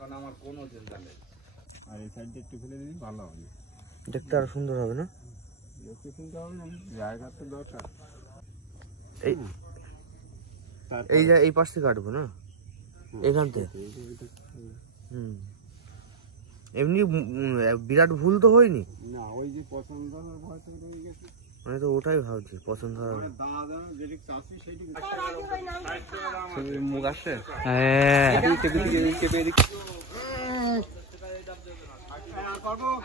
এখন আমার কোনো চিন্তা নেই। আর এই সাইডটা একটু ফেলে দিবি, ভালো হবে, দেখতে আরো সুন্দর হবে না? দেখতে সুন্দর হবে না, জায়গা তো দরকার। এই যে এই পাশ থেকে কাটবো না, এখান থেকে। এমনি বিরাট ভুল তো হয়নি না, ওই যে পছন্দ ভয় তো রয়ে গেছে। আমি তো ওটাই ভাবছি পছন্দ হবে। মুখ আসছে, হ্যাঁ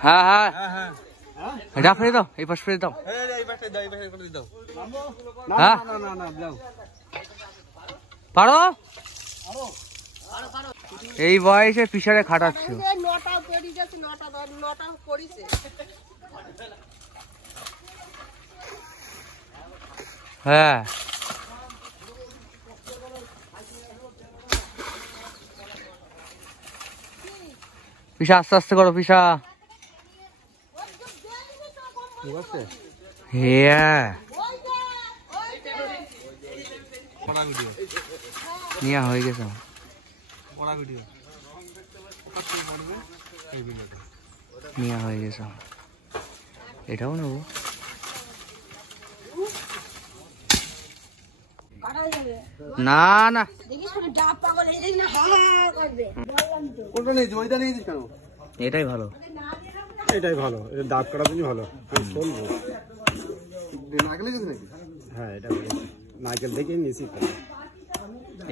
হ্যাঁ হ্যাঁ, এটা ফেলে দাও, এই পাশ ফেলে দাও। হ্যাঁ পারো, এই বয়সে পিছারে খাটাচ্ছ। হ্যাঁ পিসা, আস্তে আস্তে করো পিসা। হ্যাঁ নিয়া হয়ে গেছে, নিয়া হয়ে গেছে। এটাও নেবো। না না এটাই ভালো, এটাই ভালো, এটা দাঁত কাটার জন্য ভালো। হ্যাঁ এটা নারকেল থেকে নিয়েছি।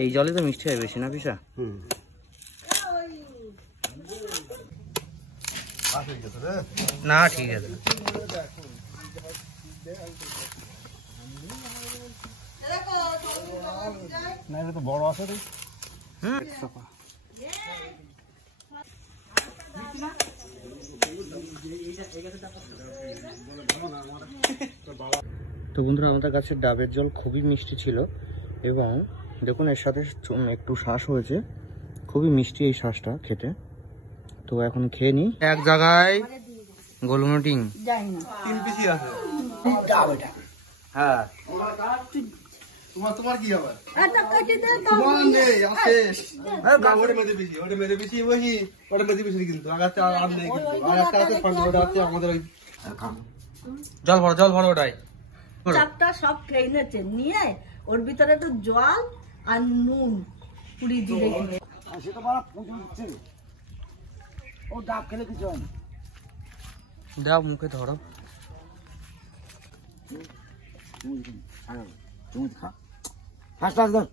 এই জলে তো মিষ্টি হয় বেশি না পিসা? না ঠিক আছে। না এটা তো বড় আছে রে। তো বন্ধুরা, আমাদের গাছের ডাবের জল খুবই মিষ্টি ছিল এবং দেখুন এর সাথে একটু শ্বাস হয়েছে, খুবই মিষ্টি এই শ্বাসটা খেতে। তো এখন খেয়ে নি। এক জায়গায় গোলমটিং 3 পিসি আছে। হ্যাঁ তোমার কি হবে? তোমার নেই, আছে। ওটা মেরে পিসি, ওটা মেরে পিসি ওই ওটা মেরে পিসি কিন্তু আগাতে আর নেই কিন্তু। আর একটা আছে ফান্ড, ওটা আছে আমাদের ওই জল ভরো ওটাই। চাপটা সব খেয়ে নিয়েছে, নিয়ে ওর ভিতরে একটু জল আর নুন পুরি দিয়ে দিলে সেটা বড় পুঁজি। ও ডাব খেলে কিছু হয় না। দাও মুখে ধরো। তুমি খা, ফাস্ট ফাস্ট ধর।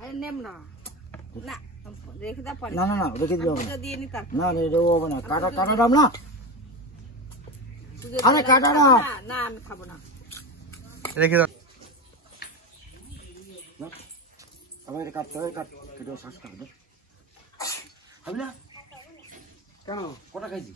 আরে নেম না, না রেখে দাও পরে। না না না, রেখে দিও না। দিয়ে নি তার না রে হবে না, কাটা কাটা দাম না। আরে কাটা না, না আমি খাবো না, রেখে দাও। আবার কাটতে হবে, কেটে শ্বাস কাটবে। হবে না কেন? কটা খাইছি?